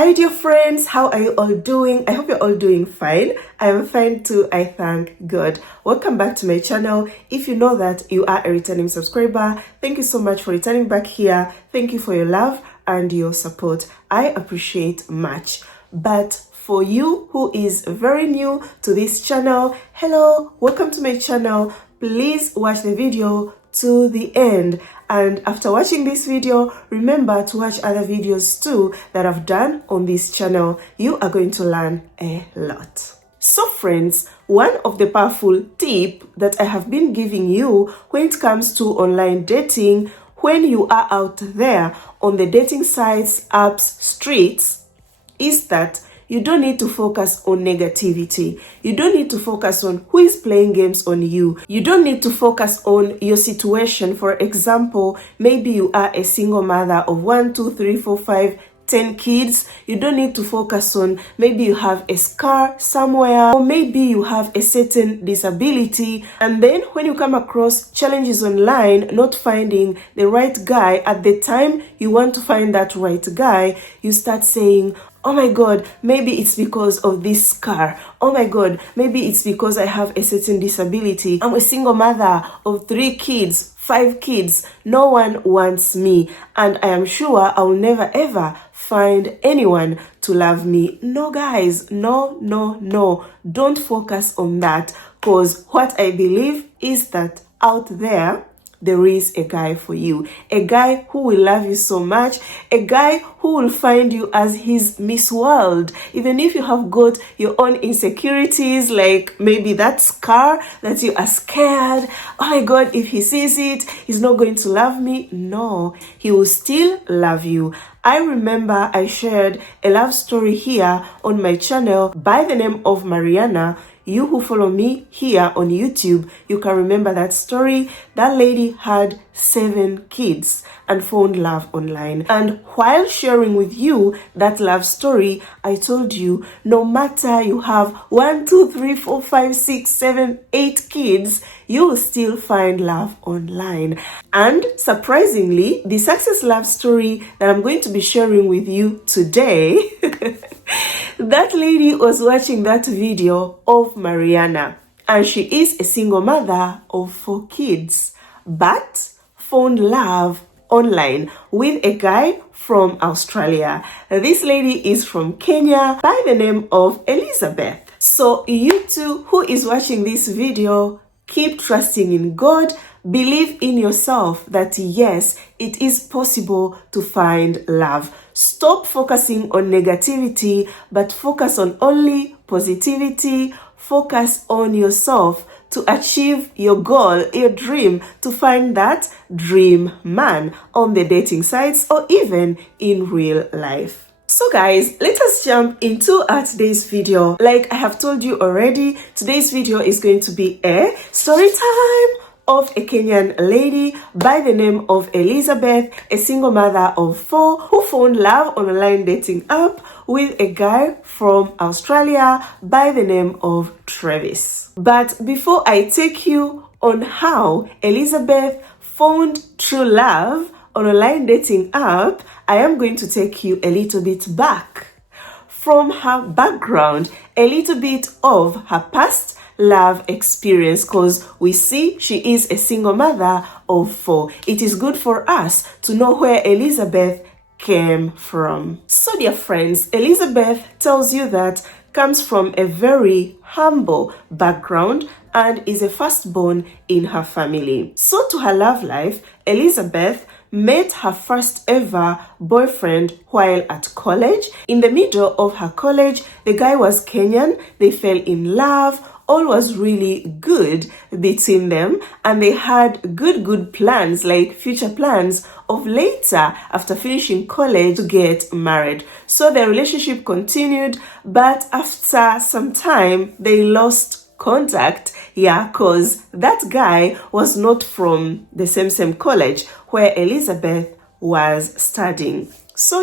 Hi dear friends, how are you all doing? I hope you're all doing fine. I am fine too, I thank God. Welcome back to my channel. If you know that you are a returning subscriber, thank you so much for returning back here. Thank you for your love and your support. I appreciate much. But for you who is very new to this channel, hello, welcome to my channel. Please watch the video to the end. And after watching this video, remember to watch other videos too that I've done on this channel. You are going to learn a lot. So friends, one of the powerful tips that I have been giving you when it comes to online dating, when you are out there on the dating sites, apps, streets, is that you don't need to focus on negativity. You don't need to focus on who is playing games on you. You don't need to focus on your situation. For example, maybe you are a single mother of 1, 2, 3, 4, 5, 10 kids. You don't need to focus on maybe you have a scar somewhere, or maybe you have a certain disability. And then when you come across challenges online, not finding the right guy at the time you want to find that right guy, you start saying, oh my God, maybe it's because of this scar. Oh my God, maybe it's because I have a certain disability. I'm a single mother of 3 kids, 5 kids. No one wants me. And I am sure I will never ever find anyone to love me. No guys, no. Don't focus on that, because what I believe is that out there is a guy for you, a guy who will love you so much, a guy who will find you as his Miss World. Even if you have got your own insecurities, like maybe that scar that you are scared, oh my God, if he sees it, he's not going to love me. No, he will still love you. I remember I shared a love story here on my channel by the name of Mariana. You who follow me here on YouTube, you can remember that story. That lady had 7 kids and found love online. And while sharing with you that love story, I told you, no matter you have 1, 2, 3, 4, 5, 6, 7, 8 kids, you will still find love online. And surprisingly, the success love story that I'm going to be sharing with you today, that lady was watching that video of Mariana, and she is a single mother of 4 kids, but found love online with a guy from Australia. This lady is from Kenya by the name of Elizabeth. So you too who is watching this video, keep trusting in God. Believe in yourself that yes, it is possible to find love. Stop focusing on negativity, but focus on only positivity. Focus on yourself to achieve your goal, your dream, to find that dream man on the dating sites or even in real life. So guys, let us jump into today's video. Like I have told you already, today's video is going to be a story time of a Kenyan lady by the name of Elizabeth, a single mother of 4 who found love on an online dating app with a guy from Australia by the name of Travis. But before I take you on how Elizabeth found true love on an online dating app, I am going to take you a little bit back from her background, a little bit of her past love experience, because we see she is a single mother of 4. It is good for us to know where Elizabeth came from. So dear friends, Elizabeth tells you that comes from a very humble background and is a firstborn in her family. So to her love life, Elizabeth met her first ever boyfriend while at college. In the middle of her college, the guy was Kenyan. They fell in love. All was really good between them, and they had good plans, like future plans of later after finishing college to get married. So their relationship continued, but after some time they lost contact, because that guy was not from the same college where Elizabeth was studying. So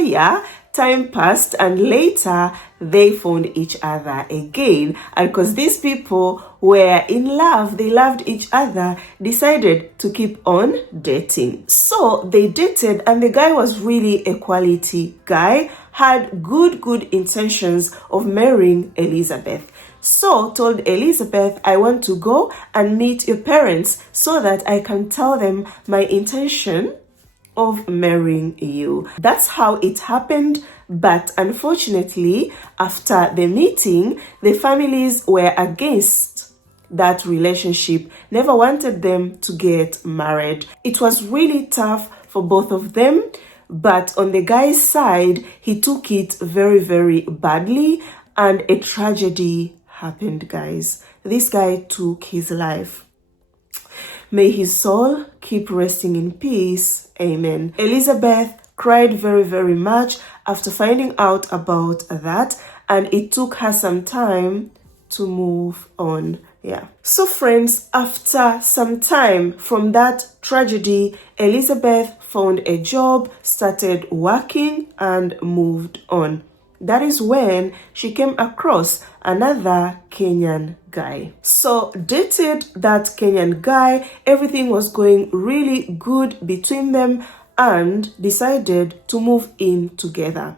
time passed, and later they found each other again. And because these people were in love, they loved each other, decided to keep on dating. So they dated, and the guy was really a quality guy, had good intentions of marrying Elizabeth. So told Elizabeth, I want to go and meet your parents so that I can tell them my intention of marrying you. That's how it happened. But unfortunately, after the meeting, the families were against that relationship, never wanted them to get married. It was really tough for both of them. But on the guy's side, he took it very badly, and a tragedy happened, guys. This guy took his life. May his soul keep resting in peace. Amen. Elizabeth cried very much after finding out about that, and it took her some time to move on. Yeah. So friends, after some time from that tragedy, Elizabeth found a job, started working, and moved on. That is when she came across another Kenyan guy. So dated that Kenyan guy, everything was going really good between them, and decided to move in together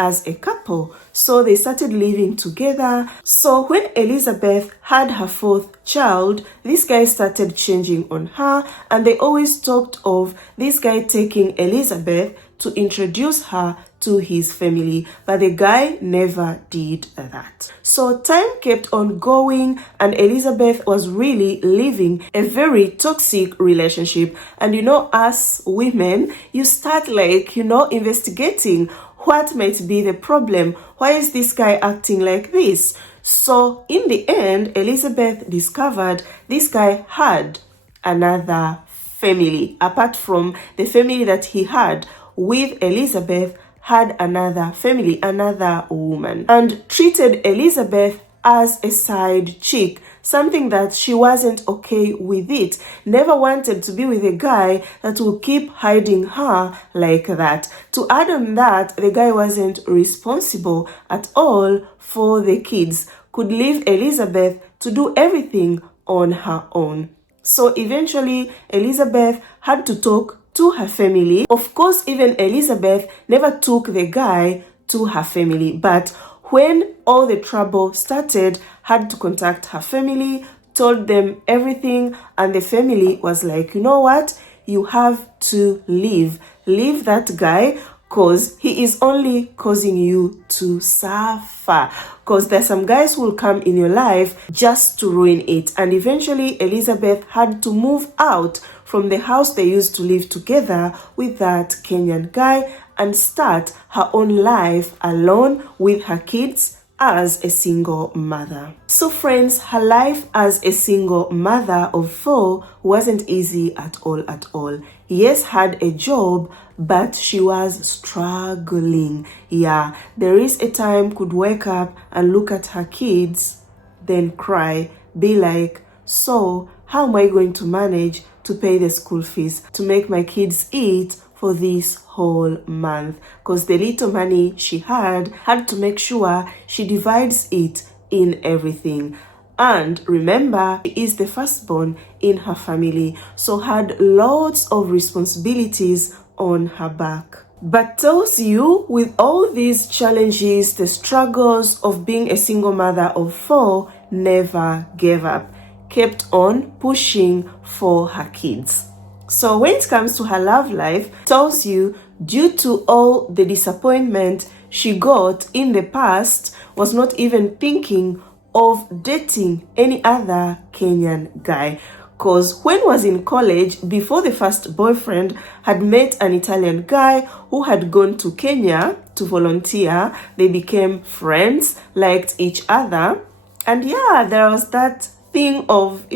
as a couple. So they started living together. So when Elizabeth had her fourth child, this guy started changing on her, and they always talked of this guy taking Elizabeth to introduce her to his family, but the guy never did that. So time kept on going, and Elizabeth was really living a very toxic relationship. And you know, as women, you start investigating what might be the problem. Why is this guy acting like this? So in the end, Elizabeth discovered this guy had another family. Apart from the family that he had with Elizabeth, had another family, another woman, and treated Elizabeth as a side chick, something that she wasn't okay with it. Never wanted to be with a guy that will keep hiding her like that. To add on that, the guy wasn't responsible at all for the kids, could leave Elizabeth to do everything on her own. So eventually, Elizabeth had to talk to her family. Of course, even Elizabeth never took the guy to her family, but when all the trouble started, had to contact her family, told them everything, and the family was like, you know what, you have to leave that guy, because he is only causing you to suffer. Because there's some guys who will come in your life just to ruin it. And eventually Elizabeth had to move out from the house they used to live together with that Kenyan guy and start her own life alone with her kids as a single mother. So friends, her life as a single mother of 4 wasn't easy at all. Yes, had a job, but she was struggling. Yeah, there is a time could wake up and look at her kids, then cry, be like, so how am I going to manage to pay the school fees, to make my kids eat for this whole month? Because the little money she had to make sure she divides it in everything. And remember, she is the firstborn in her family, so had lots of responsibilities on her back. But tells you, with all these challenges, the struggles of being a single mother of 4, never gave up, kept on pushing for her kids. So when it comes to her love life, tells you, due to all the disappointment she got in the past, was not even thinking of dating any other Kenyan guy. Because when was in college, before the first boyfriend, had met an Italian guy who had gone to Kenya to volunteer. They became friends, liked each other. And yeah, there was that thing of,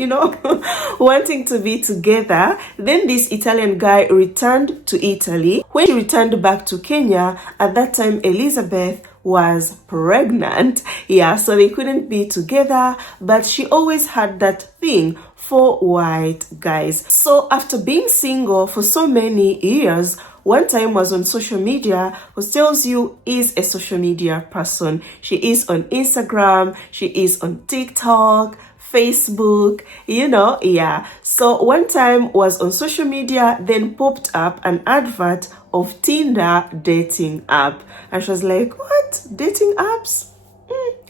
wanting to be together. Then this Italian guy returned to Italy. When he returned back to Kenya, at that time, Elizabeth was pregnant. Yeah, so they couldn't be together, but she always had that thing for white guys. So after being single for so many years, one time was on social media, who tells you is a social media person. She is on Instagram, she is on TikTok, Facebook, yeah. So one time was on social media, then popped up an advert of Tinder dating app. And she was like, what? Dating apps?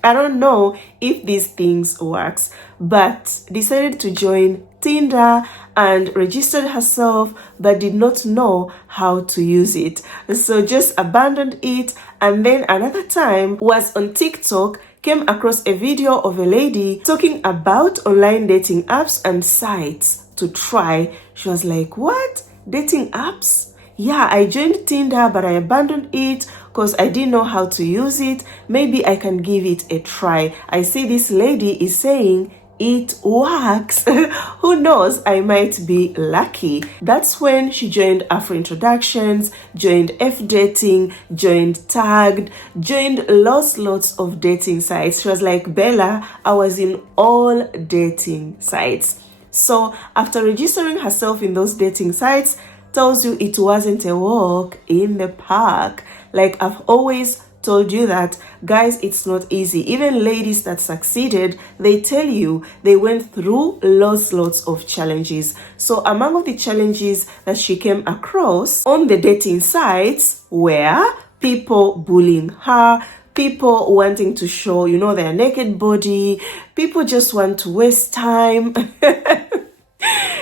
I don't know if these things works, but decided to join Tinder and registered herself, but did not know how to use it. So just abandoned it. And then another time was on TikTok, came across a video of a lady talking about online dating apps and sites to try. She was like, what? Dating apps? Yeah, I joined Tinder, but I abandoned it because I didn't know how to use it. Maybe I can give it a try. I see this lady is saying it works. Who knows? I might be lucky. That's when she joined Afro Introductions, joined F Dating, joined Tagged, joined lots of dating sites. She was like, Bella, I was in all dating sites. So after registering herself in those dating sites, tells you it wasn't a walk in the park. Like I've always told you that, guys, it's not easy. Even ladies that succeeded, they tell you they went through lots of challenges. So among the challenges that she came across on the dating sites were people bullying her, people wanting to show, their naked body, people just want to waste time.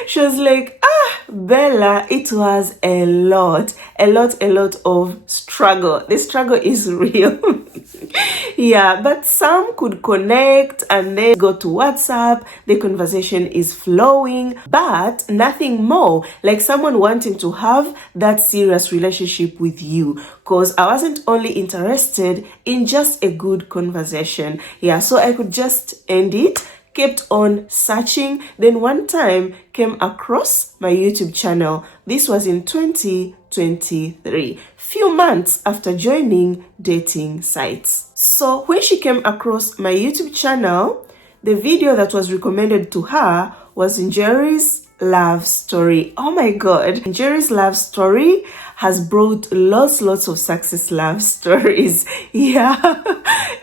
She was like, Bella, it was a lot of struggle. The struggle is real. Yeah, but some could connect and then go to WhatsApp. The conversation is flowing, but nothing more. Like someone wanting to have that serious relationship with you, because I wasn't only interested in just a good conversation. Yeah, so I could just end it. Kept on searching, then one time came across my YouTube channel. This was in 2023, few months after joining dating sites. So when she came across my YouTube channel, the video that was recommended to her was Njeri's love story. Oh my god, Njeri's love story has brought lots of success love stories. Yeah.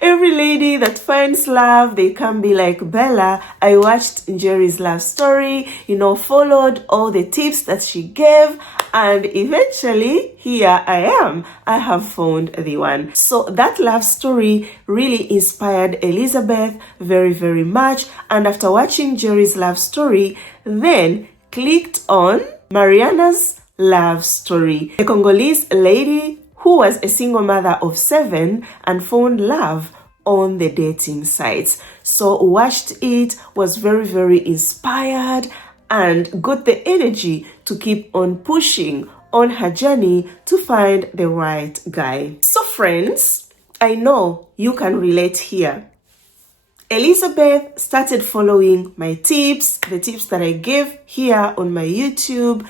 Every lady that finds love, they can be like, Bella, I watched Njeri's love story, followed all the tips that she gave, and eventually here I am. I have found the one. So that love story really inspired Elizabeth very much. And after watching Njeri's love story, then clicked on Mariana's love story, a Congolese lady who was a single mother of 7 and found love on the dating sites. So watched it, was very inspired, and got the energy to keep on pushing on her journey to find the right guy. So friends, I know you can relate here. Elizabeth started following my tips, the tips that I gave here on my YouTube,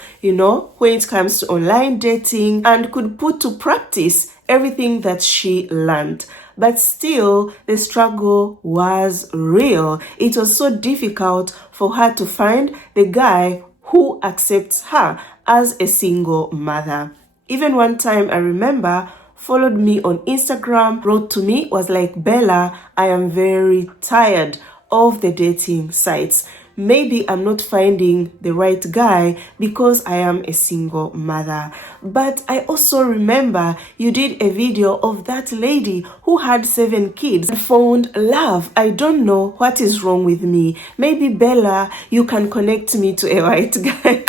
when it comes to online dating, and could put to practice everything that she learned. But still, the struggle was real. It was so difficult for her to find the guy who accepts her as a single mother. Even one time, I remember, followed me on Instagram, wrote to me, was like, Bella, I am very tired of the dating sites. Maybe I'm not finding the right guy because I am a single mother. But I also remember you did a video of that lady who had 7 kids and found love. I don't know what is wrong with me. Maybe Bella, you can connect me to a right guy.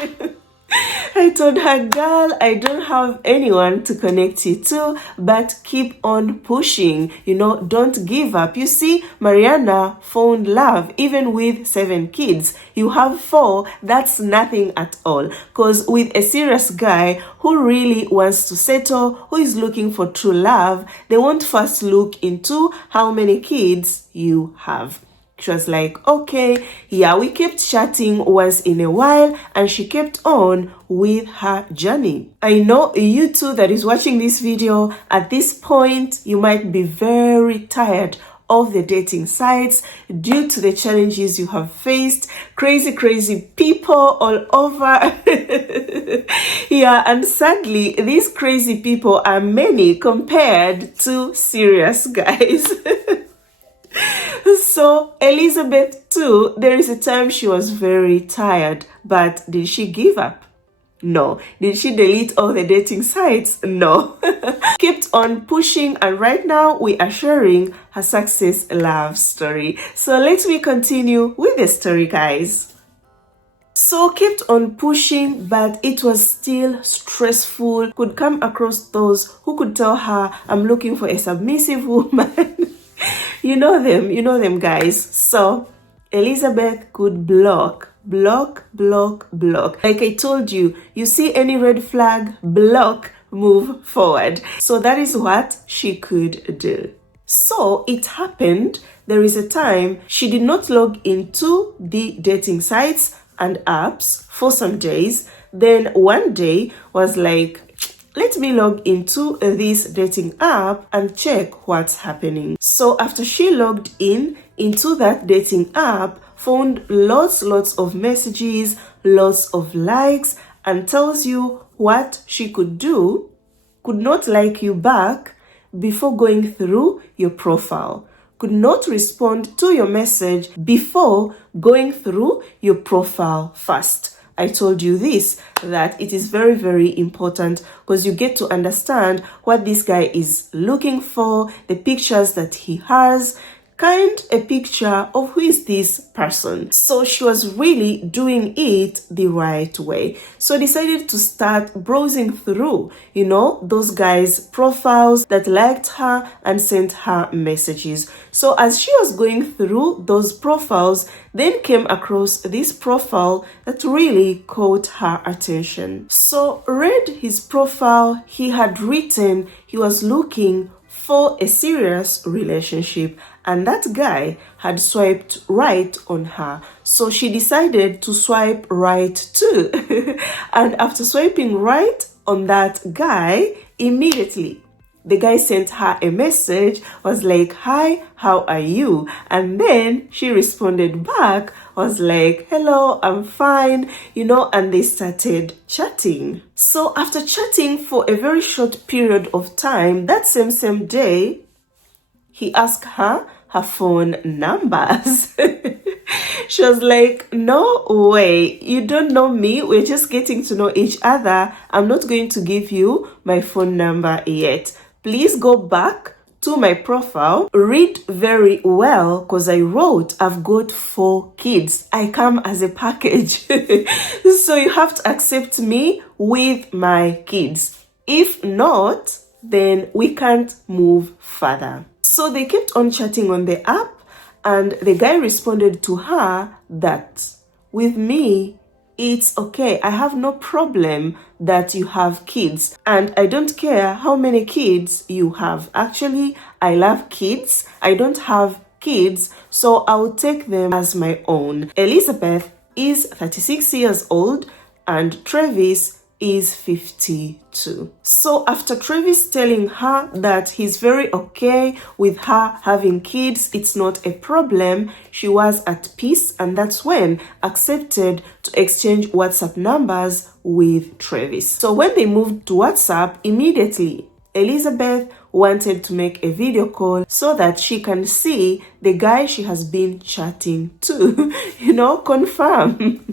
I told her, girl, I don't have anyone to connect you to, but keep on pushing, don't give up. You see, Mariana found love even with 7 kids. You have 4, that's nothing at all. Because with a serious guy who really wants to settle, who is looking for true love, they won't first look into how many kids you have. She was like, okay, yeah, we kept chatting once in a while, and she kept on with her journey. I know you too that is watching this video, at this point, you might be very tired of the dating sites due to the challenges you have faced, crazy people all over. Yeah, and sadly, these crazy people are many compared to serious guys. So Elizabeth too, there is a time she was very tired, but did she give up? No. Did she delete all the dating sites? No. Kept on pushing, and right now we are sharing her success love story. So let me continue with the story, guys. So kept on pushing, but it was still stressful. Could come across those who could tell her, I'm looking for a submissive woman. You know them, guys. So Elizabeth could block. Like I told you, you see any red flag, block, move forward. So that is what she could do. So it happened, there is a time she did not log into the dating sites and apps for some days. Then one day was like, let me log into this dating app and check what's happening. So after she logged into that dating app, found lots of messages, lots of likes, and tells you what she could do, could not like you back before going through your profile, could not respond to your message before going through your profile first. I told you this, that it is very, very important because you get to understand what this guy is looking for, the pictures that he has, kind a picture of who is this person. So she was really doing it the right way. So decided to start browsing through, those guys' profiles that liked her and sent her messages. So as she was going through those profiles, then came across this profile that really caught her attention. So read his profile. He had written he was looking for a serious relationship, and that guy had swiped right on her. So she decided to swipe right too. And after swiping right on that guy, immediately the guy sent her a message, was like, hi, how are you? And then she responded back, was like, hello, I'm fine, and they started chatting. So after chatting for a very short period of time, that same day, he asked her phone numbers. She was like, no way, you don't know me, we're just getting to know each other. I'm not going to give you my phone number yet. Please go back to my profile, read very well, because I wrote I've got 4 kids. I come as a package. So you have to accept me with my kids. If not, then we can't move further. So they kept on chatting on the app, and the guy responded to her that with me, it's okay. I have no problem that you have kids, and I don't care how many kids you have. Actually, I love kids. I don't have kids, so I'll take them as my own. Elizabeth is 36 years old and Travis is 52. So after Travis telling her that he's very okay with her having kids, it's not a problem, she was at peace, and that's when accepted to exchange WhatsApp numbers with Travis. So when they moved to WhatsApp, immediately Elizabeth wanted to make a video call so that she can see the guy she has been chatting to, confirm.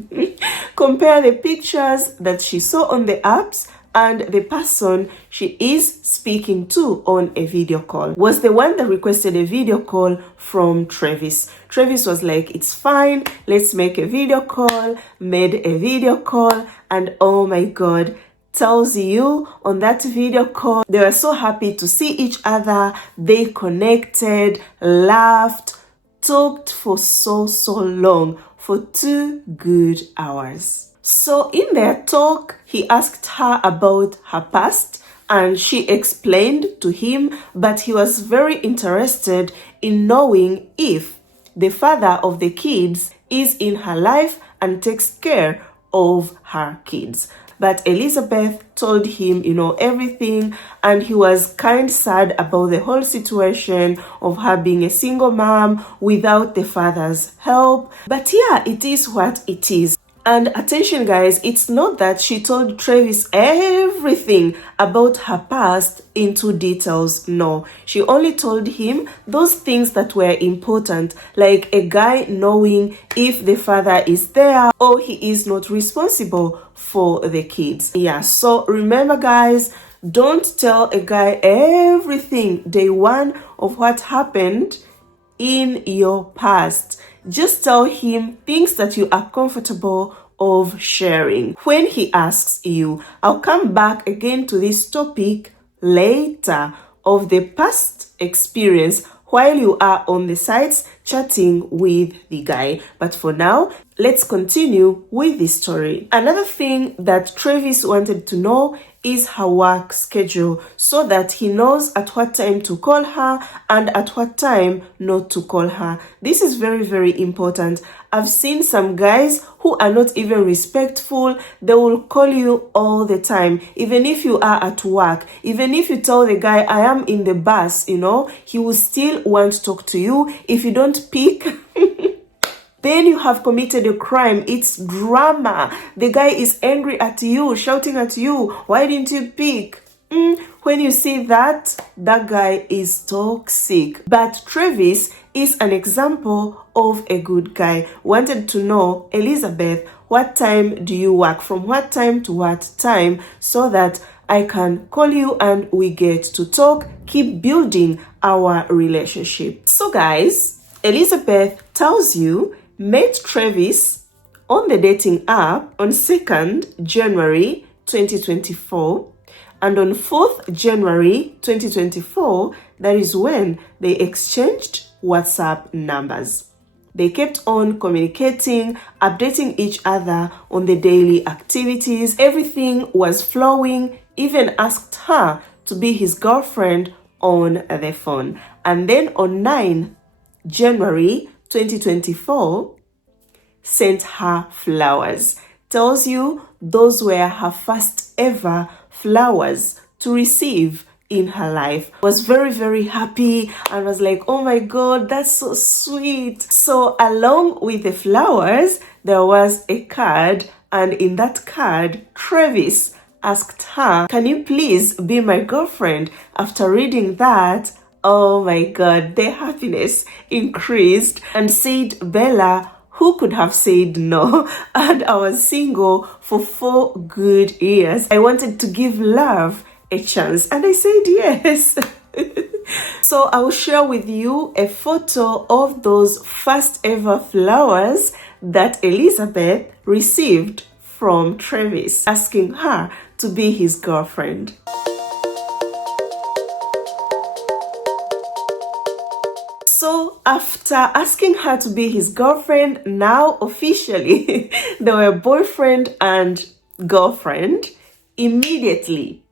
Compare the pictures that she saw on the apps and the person she is speaking to on a video call. Was the one that requested a video call from Travis. Travis was like, it's fine, let's make a video call, made a video call, and oh my God, tells you on that video call, they were so happy to see each other. They connected, laughed, talked for so long, for 2 good hours. So in their talk, he asked her about her past, and she explained to him, but he was very interested in knowing if the father of the kids is in her life and takes care of her kids. But Elizabeth told him, everything, and he was kind sad about the whole situation of her being a single mom without the father's help. But yeah, it is what it is. And attention guys, it's not that she told Travis everything about her past into details. No, she only told him those things that were important, like a guy knowing if the father is there or he is not responsible for the kids. Yeah, so remember guys, don't tell a guy everything day one of what happened in your past. Just tell him things that you are comfortable of sharing. When he asks you, I'll come back again to this topic later of the past experience while you are on the sites chatting with the guy. But for now, let's continue with the story. Another thing that Travis wanted to know is her work schedule, so that he knows at what time to call her and at what time not to call her. This is very, very important. I've seen some guys who are not even respectful. They will call you all the time, even if you are at work. Even if you tell the guy, I am in the bus, he will still want to talk to you. If you don't pick, then you have committed a crime. It's drama. The guy is angry at you, shouting at you. Why didn't you pick? When you see that, that guy is toxic. But Travis is an example of a good guy. Wanted to know, Elizabeth, what time do you work? From what time to what time? So that I can call you and we get to talk, keep building our relationship. So guys, Elizabeth tells you, met Travis on the dating app on 2nd January 2024, and on 4th January 2024, that is when they exchanged WhatsApp numbers. They kept on communicating, updating each other on the daily activities. Everything was flowing, even asked her to be his girlfriend on the phone. And then on 9th January 2024, sent her flowers. Tells you those were her first ever flowers to receive in her life. Was very, very happy and was like, oh my God, that's so sweet. So along with the flowers, there was a card, and in that card, Travis asked her, can you please be my girlfriend? After reading that, oh my God, their happiness increased and said, Bella, who could have said no? And I was single for 4 good years. I wanted to give love a chance and I said yes. So I will share with you a photo of those first ever flowers that Elizabeth received from Travis, asking her to be his girlfriend. So after asking her to be his girlfriend, now officially they were boyfriend and girlfriend, immediately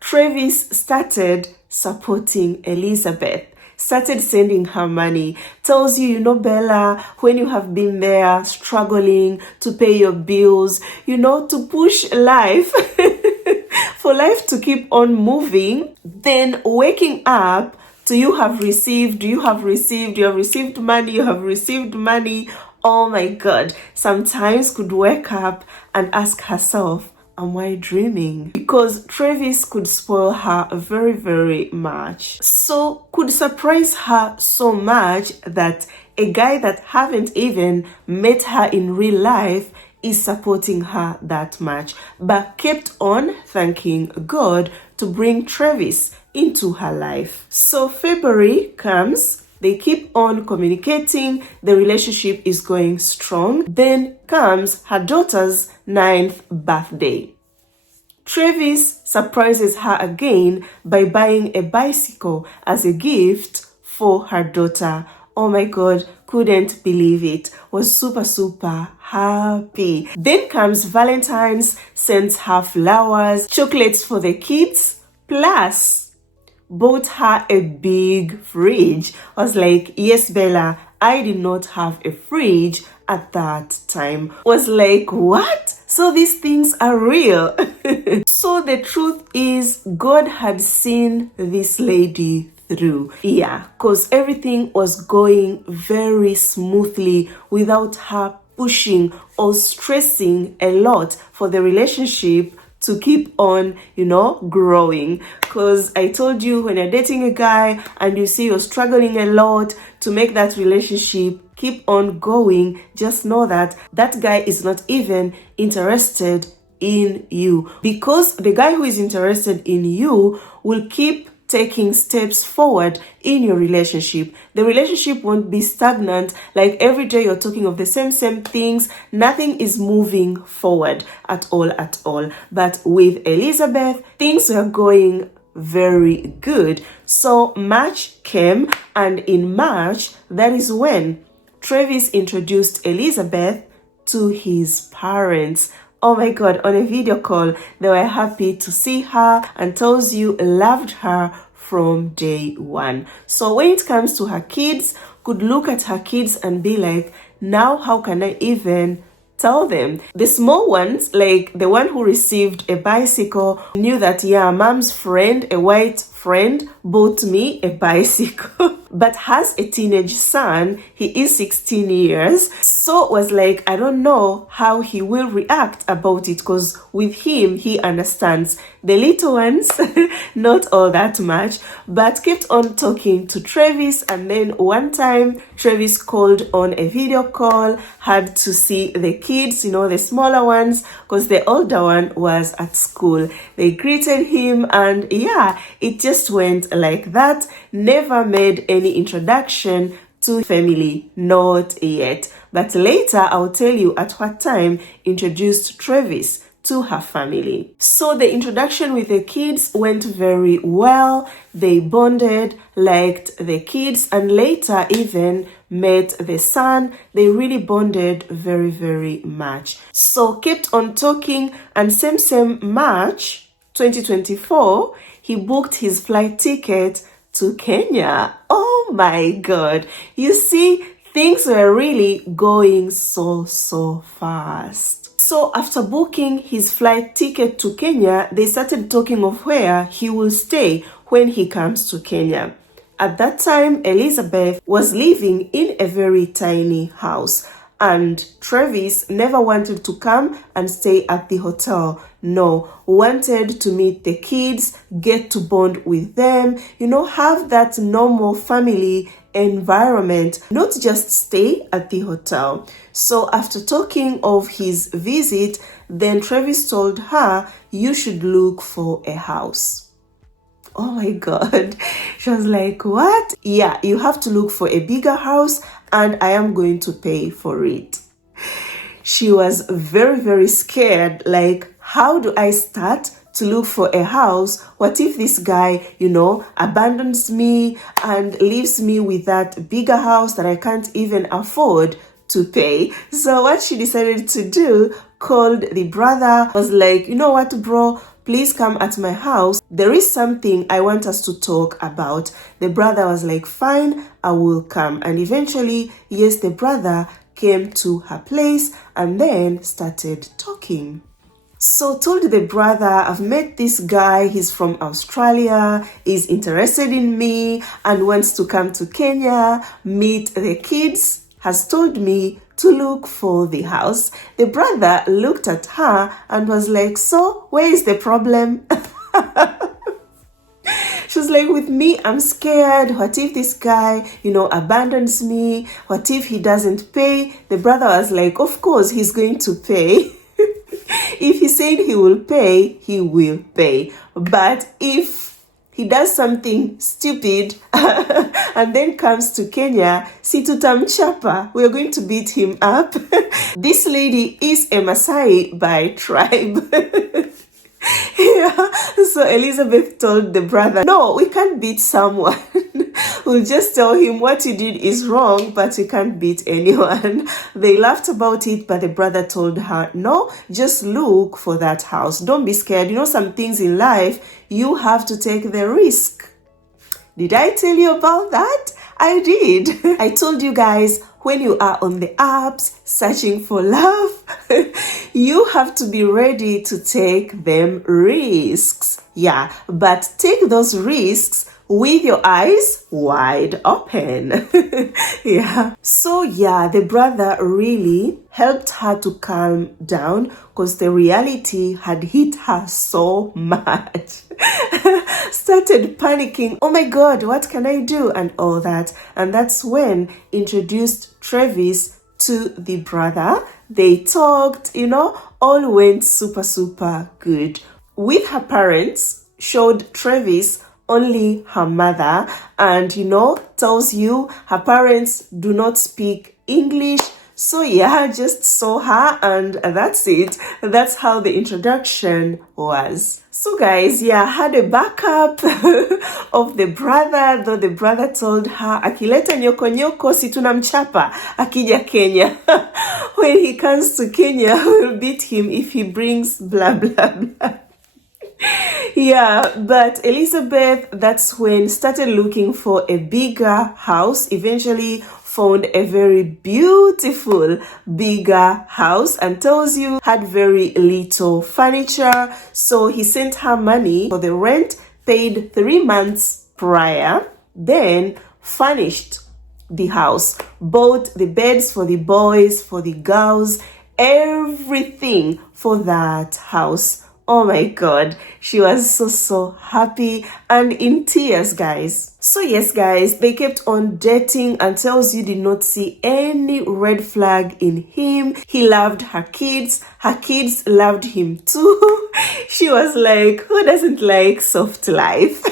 Travis started supporting Elizabeth, started sending her money. Tells you, Bella, when you have been there struggling to pay your bills, to push life, for life to keep on moving, then waking up to you have received money. Oh my God. Sometimes could wake up and ask herself, am I dreaming? Because Travis could spoil her very, very much. So could surprise her so much that a guy that haven't even met her in real life is supporting her that much, but kept on thanking God to bring Travis into her life. So February comes, they keep on communicating, the relationship is going strong. Then comes her daughter's 9th birthday. Travis surprises her again by buying a bicycle as a gift for her daughter. Oh my God, couldn't believe it. Was super, super happy. Then comes Valentine's, sends her flowers, chocolates for the kids, plus bought her a big fridge. I was like, yes, Bella, I did not have a fridge at that time. Was like, what? So these things are real. So the truth is, God had seen this lady through. Yeah, because everything was going very smoothly without her pushing or stressing a lot for the relationship to keep on, growing. Because I told you, when you're dating a guy and you see you're struggling a lot to make that relationship keep on going, just know that that guy is not even interested in you, because the guy who is interested in you will keep taking steps forward in your relationship. The relationship won't be stagnant, like every day you're talking of the same things. Nothing is moving forward at all. But with Elizabeth, things are going very good. So March came, and in March, that is when Travis introduced Elizabeth to his parents. Oh my God, on a video call, they were happy to see her and tells you loved her from day one. So when it comes to her kids, could look at her kids and be like, now how can I even tell them? The small ones, like the one who received a bicycle, knew that, yeah, mom's friend, a white friend, bought me a bicycle. But has a teenage son, he is 16 years, so was like, I don't know how he will react about it, because with him, he understands. The little ones, not all that much, but kept on talking to Travis. And then one time, Travis called on a video call, had to see the kids, the smaller ones, because the older one was at school. They greeted him, and yeah, it just went like that. Never made any introduction to family, not yet. But later, I'll tell you at what time introduced Travis to her family. So the introduction with the kids went very well. They bonded, liked the kids, and later even met the son. They really bonded very, very much. So kept on talking, and same March 2024, he booked his flight ticket to Kenya. Oh my God. You see, things were really going so fast. So after booking his flight ticket to Kenya, they started talking of where he will stay when he comes to Kenya. At that time, Elizabeth was living in a very tiny house, and Travis never wanted to come and stay at the hotel. No, wanted to meet the kids, get to bond with them, have that normal family environment, not just stay at the hotel. So after talking of his visit, then Travis told her, you should look for a house. Oh my God. She was like, what? Yeah, you have to look for a bigger house, and I am going to pay for it. She was very, very scared. Like, how do I start to look for a house? What if this guy, abandons me and leaves me with that bigger house that I can't even afford to pay? So what she decided to do, called the brother, was like, you know what, bro? Please come at my house. There is something I want us to talk about. The brother was like, fine, I will come. And eventually, yes, the brother came to her place and then started talking. So told the brother, I've met this guy, he's from Australia, is interested in me and wants to come to Kenya, meet the kids, has told me to look for the house. The brother looked at her and was like, so where is the problem? She was like, with me, I'm scared. What if this guy, abandons me? What if he doesn't pay? The brother was like, of course, he's going to pay. If he said he will pay, he will pay. But if he does something stupid and then comes to Kenya, situtamchapa, we are going to beat him up. This lady is a Maasai by tribe. Yeah. So Elizabeth told the brother, no, we can't beat someone. We'll just tell him what he did is wrong, but we can't beat anyone. They laughed about it, but the brother told her, no, just look for that house. Don't be scared. Some things in life, you have to take the risk. Did I tell you about that? I did. I told you guys, when you are on the apps searching for love, you have to be ready to take them risks. Yeah, but take those risks with your eyes wide open. Yeah. So yeah, the brother really helped her to calm down because the reality had hit her so much. Started panicking. Oh my God, what can I do? And all that. And that's when introduced Travis to the brother. They talked, all went super good. With her parents, showed Travis only her mother, and tells you her parents do not speak English. So yeah, just saw her and that's it. That's how the introduction was. So guys, yeah, had a backup of the brother, though the brother told her, akileta nyoko nyoko si tunamchapa akija Kenya. When he comes to Kenya, we'll beat him if he brings blah blah blah. Yeah, but Elizabeth, that's when started looking for a bigger house, eventually found a very beautiful bigger house, and tells you had very little furniture. So he sent her money for the rent, paid 3 months prior, then furnished the house, bought the beds for the boys, for the girls, everything for that house. Oh my God, she was so happy and in tears, guys. So yes, guys, they kept on dating and tells you did not see any red flag in him. He loved her kids loved him too. She was like, who doesn't like soft life?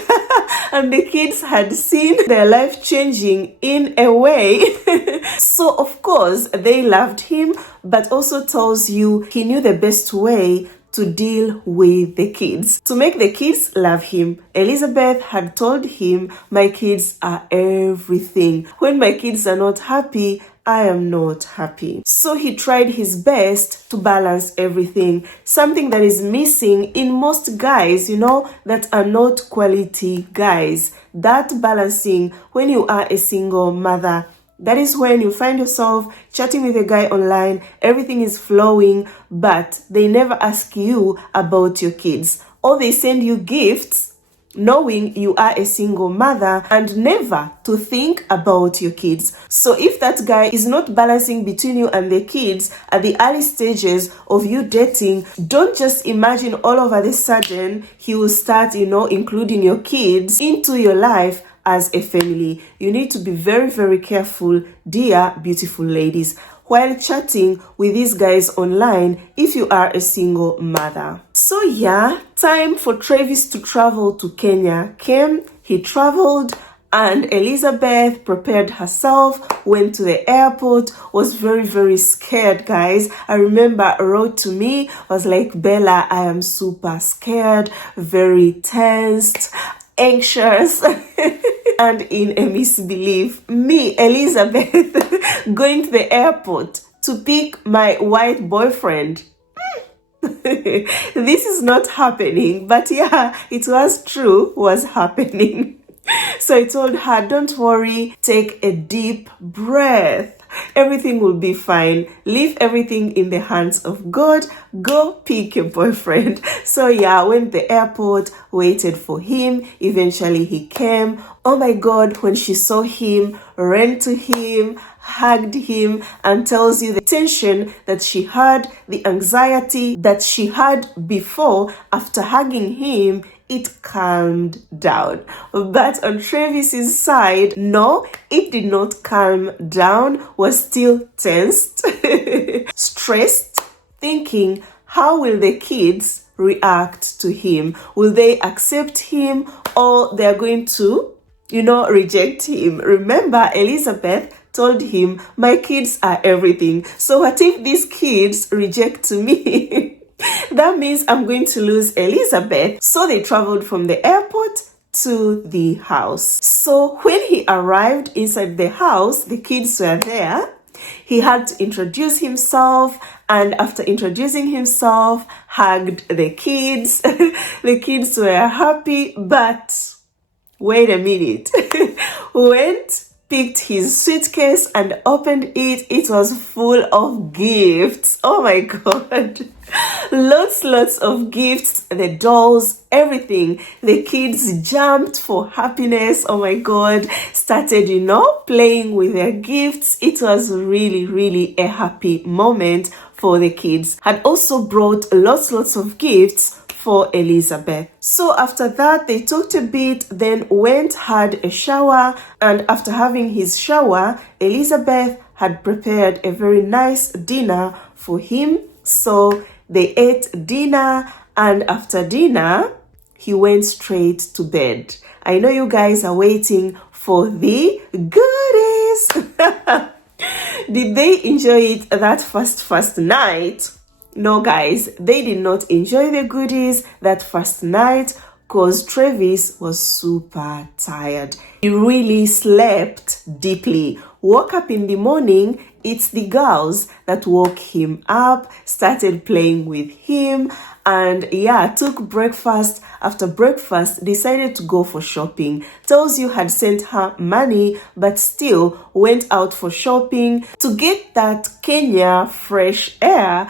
And the kids had seen their life changing in a way. So of course they loved him, but also tells you he knew the best way to deal with the kids, to make the kids love him. Elizabeth had told him, my kids are everything. When my kids are not happy, I am not happy. So he tried his best to balance everything. Something that is missing in most guys, that are not quality guys. That balancing when you are a single mother. That is when you find yourself chatting with a guy online, everything is flowing, but they never ask you about your kids. Or they send you gifts knowing you are a single mother and never to think about your kids. So if that guy is not balancing between you and the kids at the early stages of you dating, don't just imagine all of a sudden he will start, including your kids into your life as a family. You need to be very careful, dear beautiful ladies, while chatting with these guys online if you are a single mother. So yeah, time for Travis to travel to Kenya came. He traveled and Elizabeth prepared herself, went to the airport, was very scared, guys. I remember wrote to me, was like, Bella, I am super scared, very tensed, anxious and in a misbelief. Me, Elizabeth, going to the airport to pick my white boyfriend. This is not happening, but yeah, it was true, was happening. So I told her, don't worry, take a deep breath. Everything will be fine. Leave everything in the hands of God. Go pick your boyfriend. So yeah, went to the airport, waited for him. Eventually he came. Oh my God, when she saw him, ran to him, hugged him, and tells you the tension that she had, the anxiety that she had before after hugging him, it calmed down. But on Travis's side, no, it did not calm down, was still tensed, stressed, thinking, how will the kids react to him? Will they accept him or they're going to, reject him? Remember, Elizabeth told him, my kids are everything. So what if these kids reject me? That means I'm going to lose Elizabeth. So they traveled from the airport to the house. So when he arrived inside the house, the kids were there. He had to introduce himself, and after introducing himself, hugged the kids. The kids were happy, but wait a minute. Went, picked his suitcase and opened it. It was full of gifts. Oh my God. Lots of gifts, the dolls, everything. The kids jumped for happiness. Oh my God. Started, playing with their gifts. It was really a happy moment for the kids. Had also brought lots of gifts for Elizabeth. So after that, they talked a bit, then went, had a shower, and after having his shower, Elizabeth had prepared a very nice dinner for him. So they ate dinner, and after dinner, he went straight to bed. I know you guys are waiting for the goodies. Did they enjoy it that first night? No, guys, they did not enjoy the goodies that first night because Travis was super tired. He really slept deeply. Woke up in the morning, it's the girls that woke him up, started playing with him, and took breakfast. After breakfast, decided to go for shopping. Tells you had sent her money, but still went out for shopping to get that Kenya fresh air.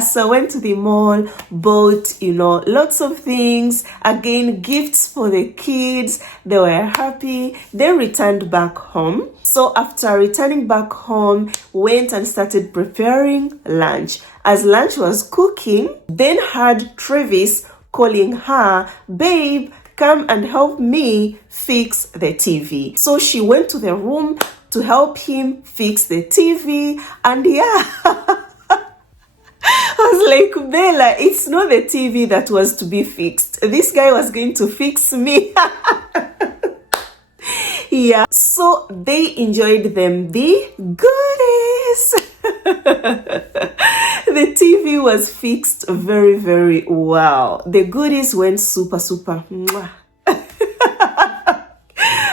So went to the mall, bought, lots of things. Again, gifts for the kids. They were happy. Then returned back home. So after returning back home, went and started preparing lunch. As lunch was cooking, then heard Travis calling her, "Babe, come and help me fix the TV." So she went to the room to help him fix the TV, and I was like, Bella, it's not the TV that was to be fixed. This guy was going to fix me. So they enjoyed them the goodies. The TV was fixed very well. The goodies went super mwah.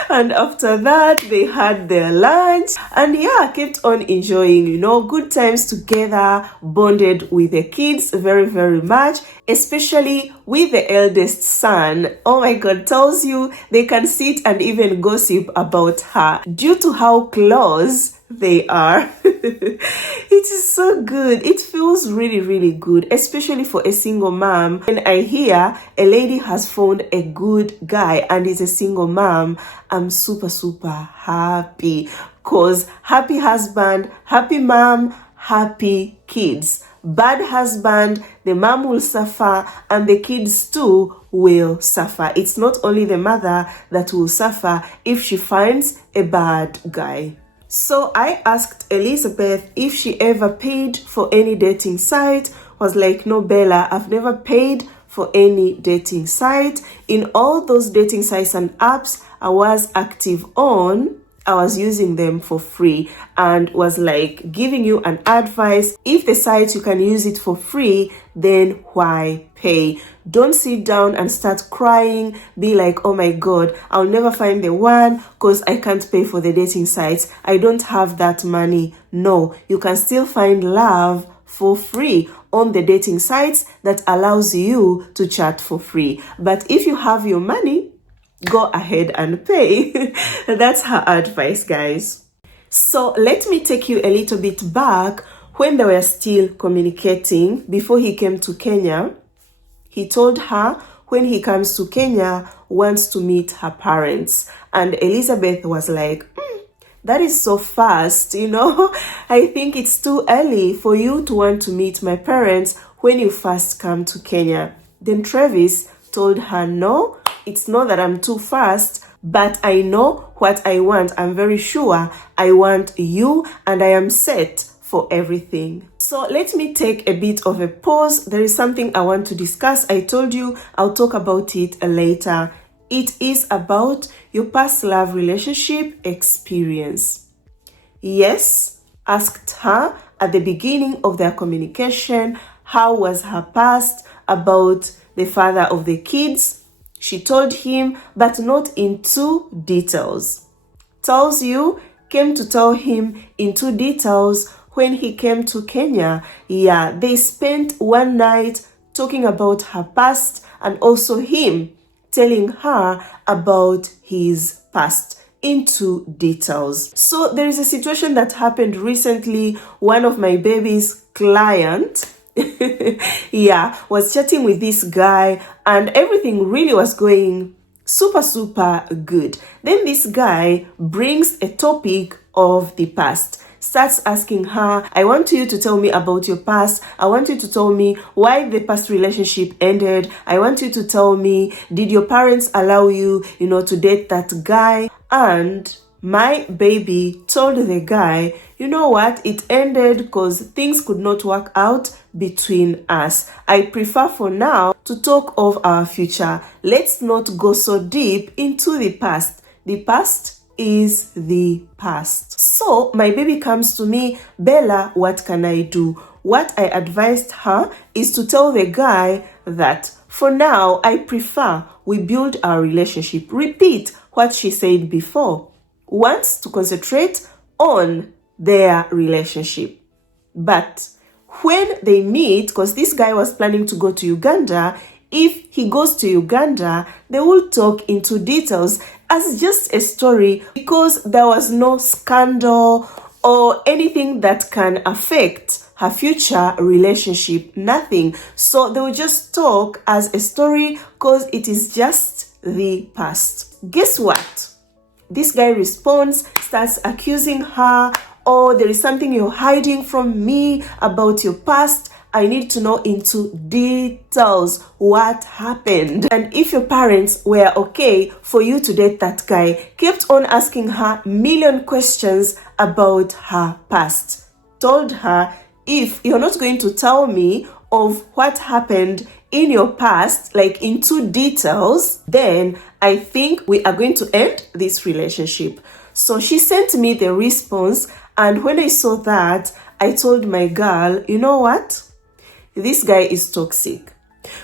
And after that, they had their lunch and kept on enjoying, good times together, bonded with the kids very much, especially with the eldest son. Oh my God, tells you they can sit and even gossip about her due to how close they are. It is so good. It feels really good, especially for a single mom. When I hear a lady has found a good guy and is a single mom, I'm super happy, because happy husband, happy mom, happy kids. Bad husband, the mom will suffer and the kids too will suffer. It's not only the mother that will suffer if she finds a bad guy. So I asked Elizabeth if she ever paid for any dating site. Was like, no, Bella, I've never paid for any dating site. In all those dating sites and apps I was active on, I was using them for free, and was like giving you an advice. If the site you can use it for free, then why pay? Don't sit down and start crying, be like, oh my God, I'll never find the one because I can't pay for the dating sites. I don't have that money. No, you can still find love for free on the dating sites that allows you to chat for free. But if you have your money, go ahead and pay. That's her advice, guys. So let me take you a little bit back when they were still communicating before he came to Kenya. He told her when he comes to Kenya, wants to meet her parents. And Elizabeth was like, that is so fast, I think it's too early for you to want to meet my parents when you first come to Kenya. Then Travis told her, no, it's not that I'm too fast, but I know what I want. I'm very sure I want you, and I am set for everything. So let me take a bit of a pause. There is something I want to discuss. I told you I'll talk about it later. It is about your past love relationship experience. Yes, asked her at the beginning of their communication, how was her past about the father of the kids? She told him, but not into details. Tells you, came to tell him into details when he came to Kenya. They spent one night talking about her past and also him telling her about his past. into details. So there is a situation that happened recently. One of my baby's client was chatting with this guy, and everything really was going super good. Then this guy brings a topic of the past, starts asking her, I want you to tell me about your past. I want you to tell me why the past relationship ended. I want you to tell me, did your parents allow you, to date that guy? And my baby told the guy, you know what, it ended because things could not work out between us. I prefer for now to talk of our future. Let's not go so deep into the past. The past is the past. So my baby comes to me, Bella, what can I do? What I advised her is to tell the guy that for now, I prefer we build our relationship. Repeat what she said before. Wants to concentrate on their relationship. But when they meet, because this guy was planning to go to Uganda, if he goes to Uganda, they will talk into details as just a story, because there was no scandal or anything that can affect her future relationship, nothing. So they will just talk as a story because it is just the past. Guess what? This guy responds, starts accusing her, oh, there is something you're hiding from me about your past. I need to know into details what happened. And if your parents were okay for you to date that guy, kept on asking her million questions about her past. Told her, if you're not going to tell me of what happened in your past, like into details, then I think we are going to end this relationship. So she sent me the response, and when I saw that, I told my girl, you know what? This guy is toxic.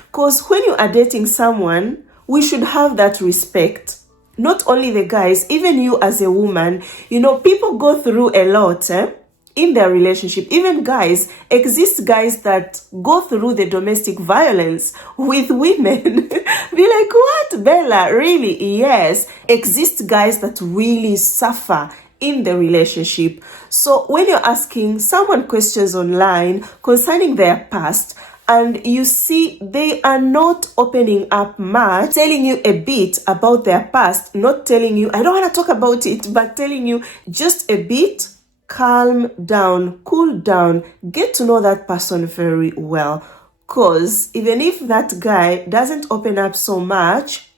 Because when you are dating someone, we should have that respect. Not only the guys, even you as a woman, people go through a lot, in their relationship. Even guys, exist guys that go through the domestic violence with women. Be like, what, Bella? Really? Yes. Exist guys that really suffer in the relationship. So when you're asking someone questions online concerning their past, and you see they are not opening up much, telling you a bit about their past, not telling you, I don't want to talk about it, but telling you just a bit, calm down, cool down, get to know that person very well. Because even if that guy doesn't open up so much,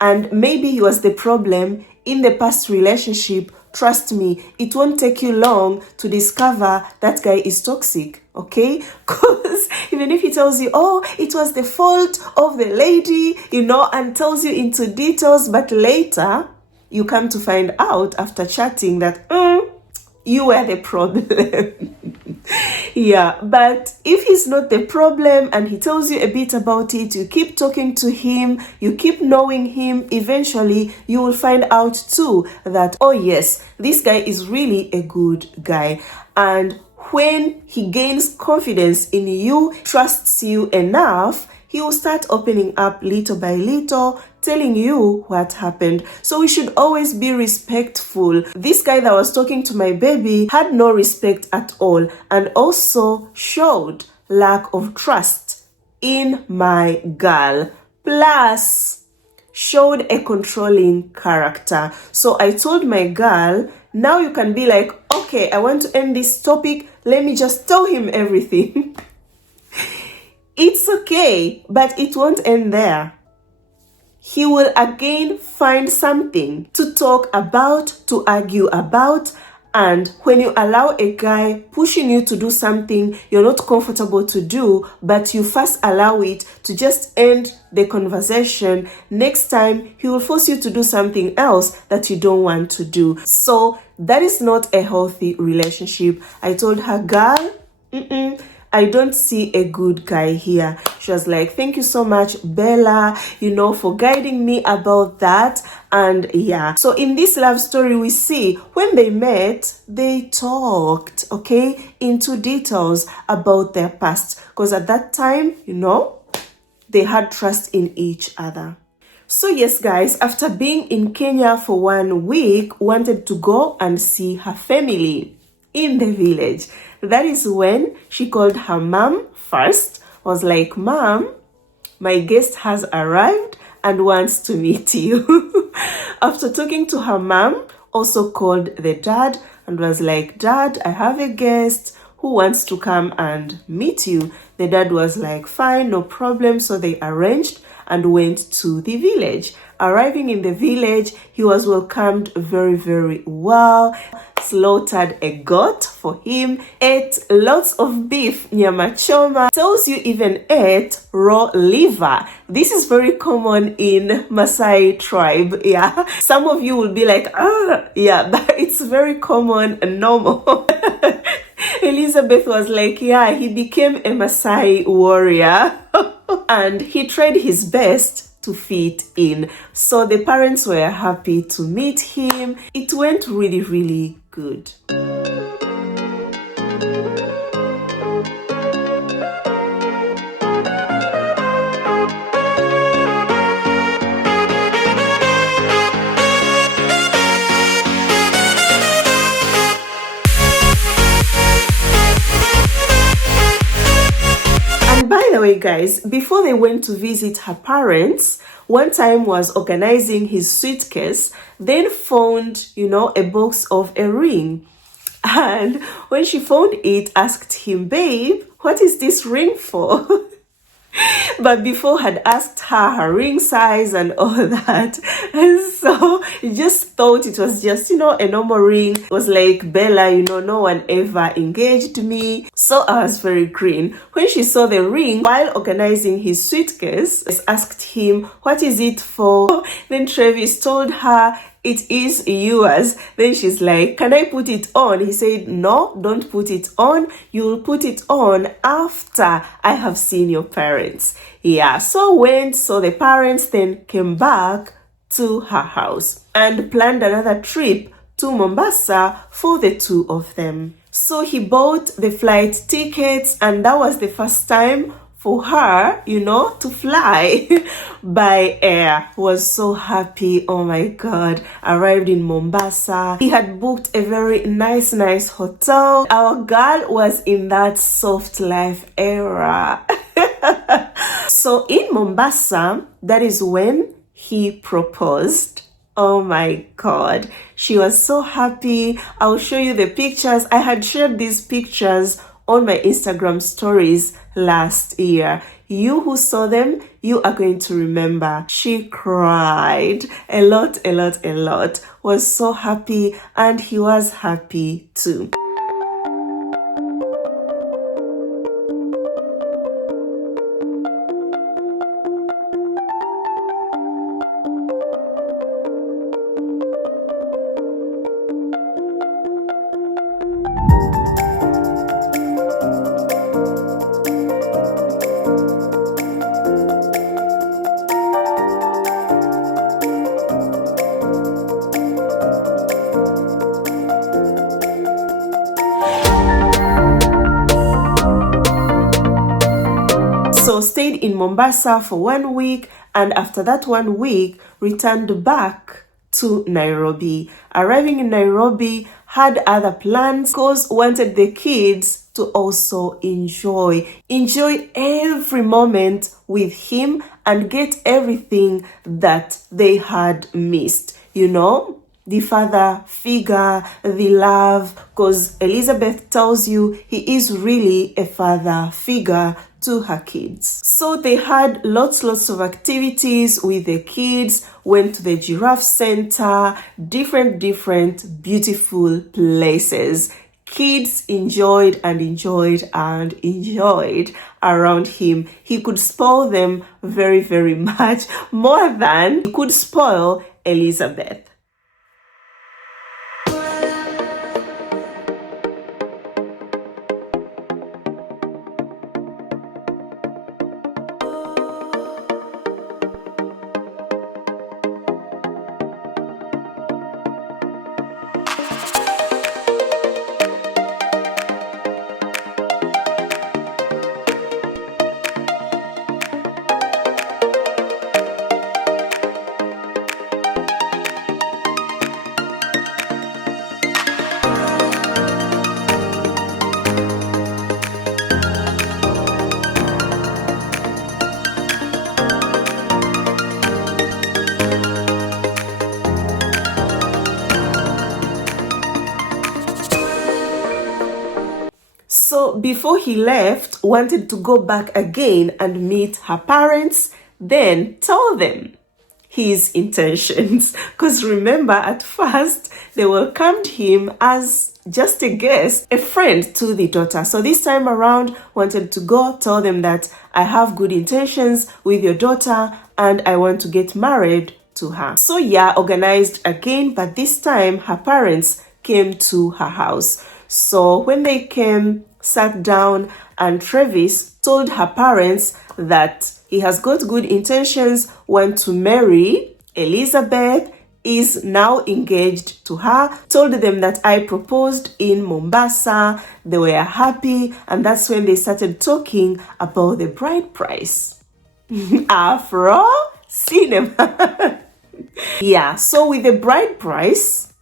and maybe he was the problem in the past relationship, trust me, it won't take you long to discover that guy is toxic, okay? Because even if he tells you, oh, it was the fault of the lady, and tells you into details, but later you come to find out after chatting that, you were the problem. Yeah, but if he's not the problem and he tells you a bit about it, you keep talking to him, you keep knowing him, eventually you will find out too that, oh yes, this guy is really a good guy. And when he gains confidence in you, trusts you enough, he will start opening up little by little, telling you what happened. So we should always be respectful. This guy that was talking to my baby had no respect at all, and also showed lack of trust in my girl. Plus, showed a controlling character. So I told my girl, now you can be like, okay, I want to end this topic. Let me just tell him everything. It's okay, but it won't end there. He will again find something to talk about, to argue about. And when you allow a guy pushing you to do something you're not comfortable to do, but you first allow it to just end the conversation, next time he will force you to do something else that you don't want to do. So that is not a healthy relationship. I told her, girl, I don't see a good guy here. She was like, thank you so much, Bella, for guiding me about that. And yeah, so in this love story, we see when they met, they talked, okay, into details about their past. Because at that time, they had trust in each other. So yes guys, after being in Kenya for 1 week, wanted to go and see her family in the village. That is when she called her mom first, was like, "Mom, my guest has arrived and wants to meet you." After talking to her mom, also called the dad and was like, "Dad, I have a guest who wants to come and meet you." The dad was like, "Fine, no problem." So they arranged and went to the village. Arriving in the village, he was welcomed very, very well, slaughtered a goat for him, ate lots of beef, nyama choma, tells you even ate raw liver. This is very common in Maasai tribe, yeah. Some of you will be like, yeah, but it's very common and normal. Elizabeth was like, yeah, he became a Maasai warrior and he tried his best to fit in. So the parents were happy to meet him. It went really, really good. By the way guys, before they went to visit her parents, one time was organizing his suitcase, then found, a box of a ring. And when she found it, asked him, "Babe, what is this ring for?" But before had asked her ring size and all that. And so just thought it was just, a normal ring. It was like, "Bella, no one ever engaged me." So I was very green. When she saw the ring while organizing his suitcase, asked him, "What is it for?" Then Travis told her, "It is yours." Then she's like, "Can I put it on?" He said, "No, don't put it on. You'll put it on after I have seen your parents." Yeah, so went, saw the parents, then came back to her house and planned another trip to Mombasa for the two of them. So he bought the flight tickets, and that was the first time for her, to fly by air. Was so happy. Oh my God. Arrived in Mombasa. He had booked a very nice hotel. Our girl was in that soft life era. So in Mombasa, that is when he proposed. Oh my God. She was so happy. I'll show you the pictures. I had shared these pictures on my Instagram stories last year. You who saw them, you are going to remember. She cried a lot. Was so happy, and he was happy too. So stayed in Mombasa for 1 week, and after that 1 week, returned back to Nairobi. Arriving in Nairobi, had other plans because wanted the kids to also enjoy every moment with him and get everything that they had missed, the father figure, the love, because Elizabeth tells you he is really a father figure to her kids. So they had lots of activities with the kids, went to the giraffe center, different beautiful places. Kids enjoyed around him. He could spoil them very much, more than he could spoil Elizabeth. before he left, wanted to go back again and meet her parents, then tell them his intentions. Because remember, at first, they welcomed him as just a guest, a friend to the daughter. So this time around, wanted to go tell them that I have good intentions with your daughter and I want to get married to her. So yeah, organized again, but this time her parents came to her house. So when they came, sat down, and Travis told her parents that he has got good intentions, want to marry Elizabeth, is now engaged to her, told them that I proposed in Mombasa. They were happy, and that's when they started talking about the bride price. Afro cinema. Yeah, so with the bride price,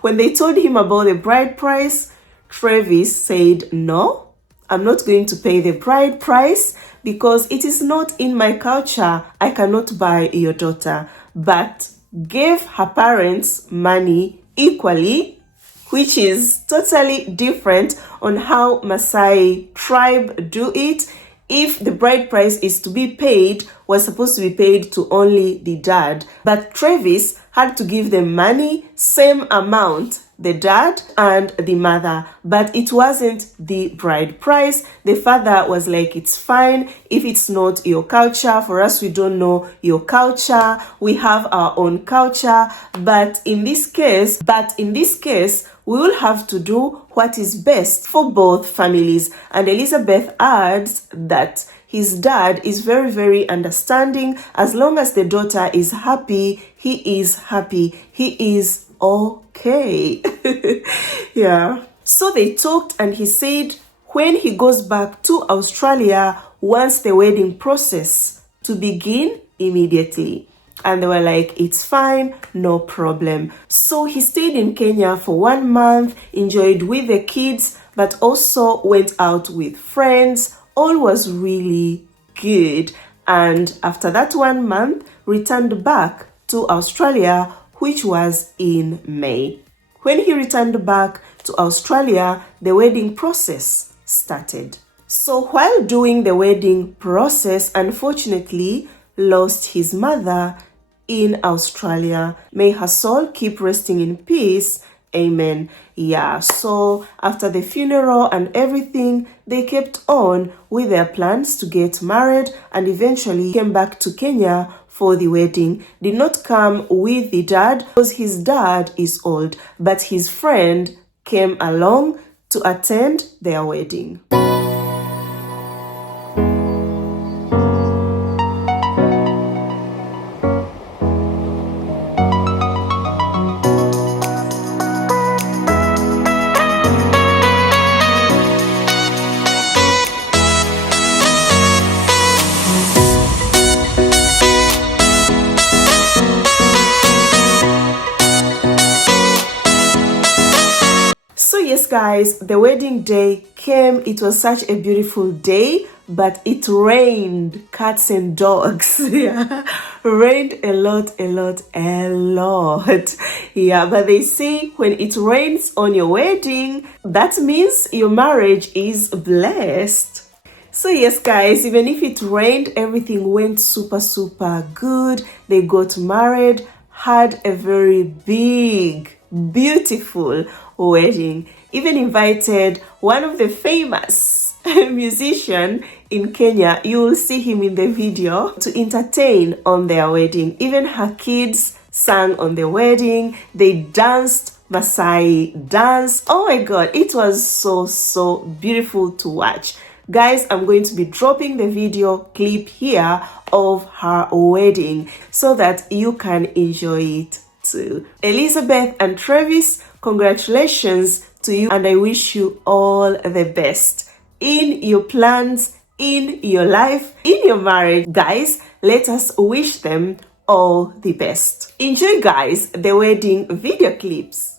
when they told him about the bride price, Travis said, no, I'm not going to pay the bride price because it is not in my culture. I cannot buy your daughter. But gave her parents money equally, which is totally different on how Maasai tribe do it. If the bride price is to be paid, was supposed to be paid to only the dad. But Travis had to give them money, same amount, the dad and the mother, but it wasn't the bride price. The father was like, it's fine if it's not your culture. For us, we don't know your culture. We have our own culture. But in this case, we will have to do what is best for both families. And Elizabeth adds that his dad is very, very understanding. As long as the daughter is happy, he is happy. He is okay. Yeah. So they talked and he said when he goes back to Australia, wants the wedding process to begin immediately. And they were like, it's fine, no problem. So he stayed in Kenya for 1 month, enjoyed with the kids, but also went out with friends. All was really good. And after that 1 month, returned back to Australia, which was in May. When he returned back to Australia, the wedding process started. So while doing the wedding process, unfortunately, lost his mother in Australia. May her soul keep resting in peace. Amen. Yeah, so after the funeral and everything, they kept on with their plans to get married and eventually came back to Kenya for the wedding. Did not come with the dad because his dad is old, but his friend came along to attend their wedding. Guys, the wedding day came. It was such a beautiful day, but it rained cats and dogs. Yeah, rained a lot. Yeah, but they say when it rains on your wedding, that means your marriage is blessed. So yes, guys, even if it rained, everything went super good. They got married, had a very big, beautiful wedding. Even invited one of the famous musicians in Kenya. You will see him in the video to entertain on their wedding. Even her kids sang on the wedding. They danced, Maasai danced. Oh my God, it was so beautiful to watch. Guys, I'm going to be dropping the video clip here of her wedding so that you can enjoy it too. Elizabeth and Travis, congratulations to you, and I wish you all the best in your plans, in your life, in your marriage. Guys, let us wish them all the best. Enjoy, guys, the wedding video clips.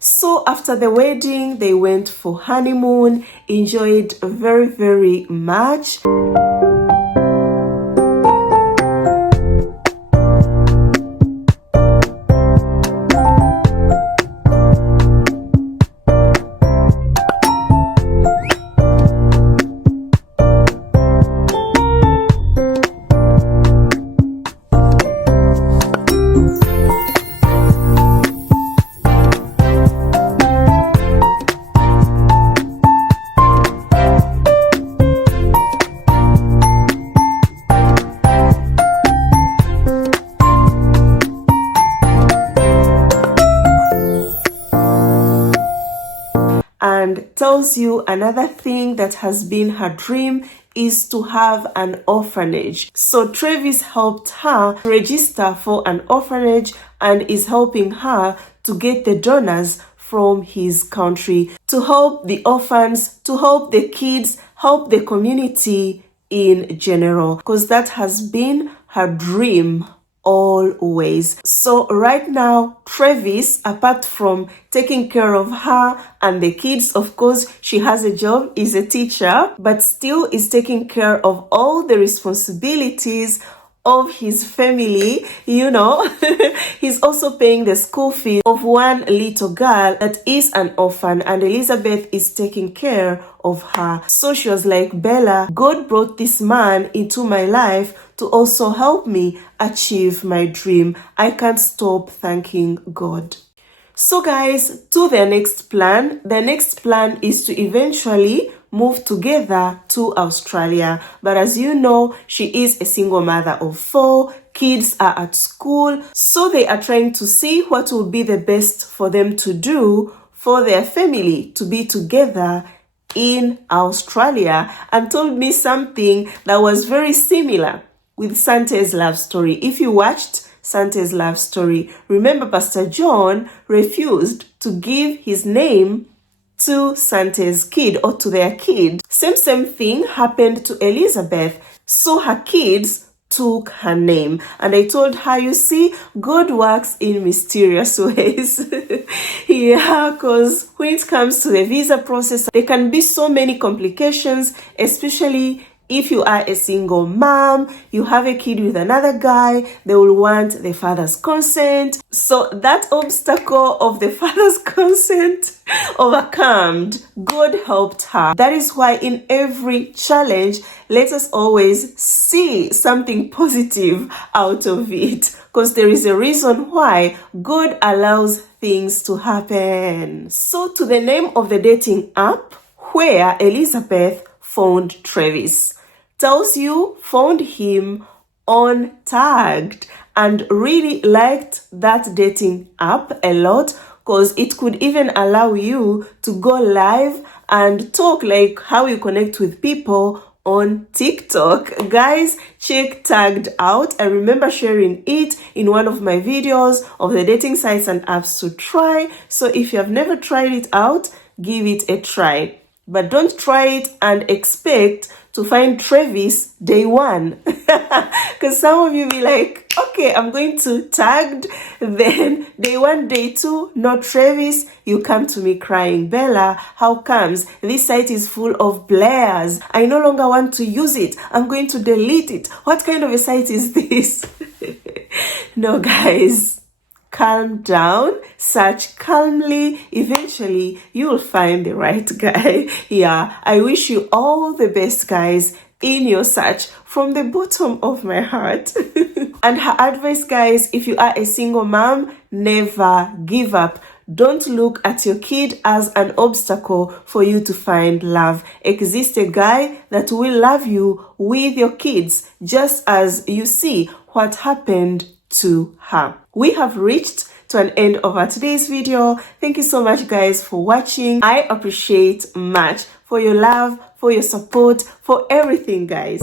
So after the wedding, they went for honeymoon, enjoyed very, very much. and tells you another thing that has been her dream is to have an orphanage. So Travis helped her register for an orphanage and is helping her to get the donors from his country to help the orphans, to help the kids, help the community in general, because that has been her dream always. So right now, Travis, apart from taking care of her and the kids, of course, she has a job, is a teacher, but still is taking care of all the responsibilities of his family, you know. He's also paying the school fee of one little girl that is an orphan, and Elizabeth is taking care of her. So she was like, Bella, God brought this man into my life to also help me achieve my dream. I can't stop thanking God. So guys, to their next plan. The next plan is to eventually move together to Australia. But as you know, she is a single mother of 4. Kids are at school, so they are trying to see what will be the best for them to do for their family to be together in Australia, and told me something that was very similar with Sante's love story. If you watched Sante's love story, remember Pastor John refused to give his name to Sante's kid or to their kid. Same thing happened to Elizabeth. So her kids took her name. And I told her, you see, God works in mysterious ways. Yeah, because when it comes to the visa process, there can be so many complications, especially if you are a single mom, you have a kid with another guy, they will want the father's consent. So that obstacle of the father's consent overcome. God helped her. That is why in every challenge, let us always see something positive out of it, because there is a reason why God allows things to happen. So to the name of the dating app where Elizabeth found Travis, tells you found him on Tagged, and really liked that dating app a lot, because it could even allow you to go live and talk like how you connect with people on TikTok. Guys, check Tagged out. I remember sharing it in one of my videos of the dating sites and apps to try. So if you have never tried it out, give it a try. But don't try it and expect to find Travis day one. Because some of you be like, okay, I'm going to Tagged, then day 1, day 2, no Travis. You come to me crying, Bella, how comes? This site is full of blares. I no longer want to use it. I'm going to delete it. What kind of a site is this? No, guys. Calm down, search calmly. Eventually, you will find the right guy. Yeah, I wish you all the best, guys, in your search from the bottom of my heart. And her advice, guys, if you are a single mom, never give up. Don't look at your kid as an obstacle for you to find love. Exist a guy that will love you with your kids, just as you see what happened to her. We have reached to an end of our today's video. Thank you so much, guys, for watching. I appreciate much for your love, for your support, for everything, guys.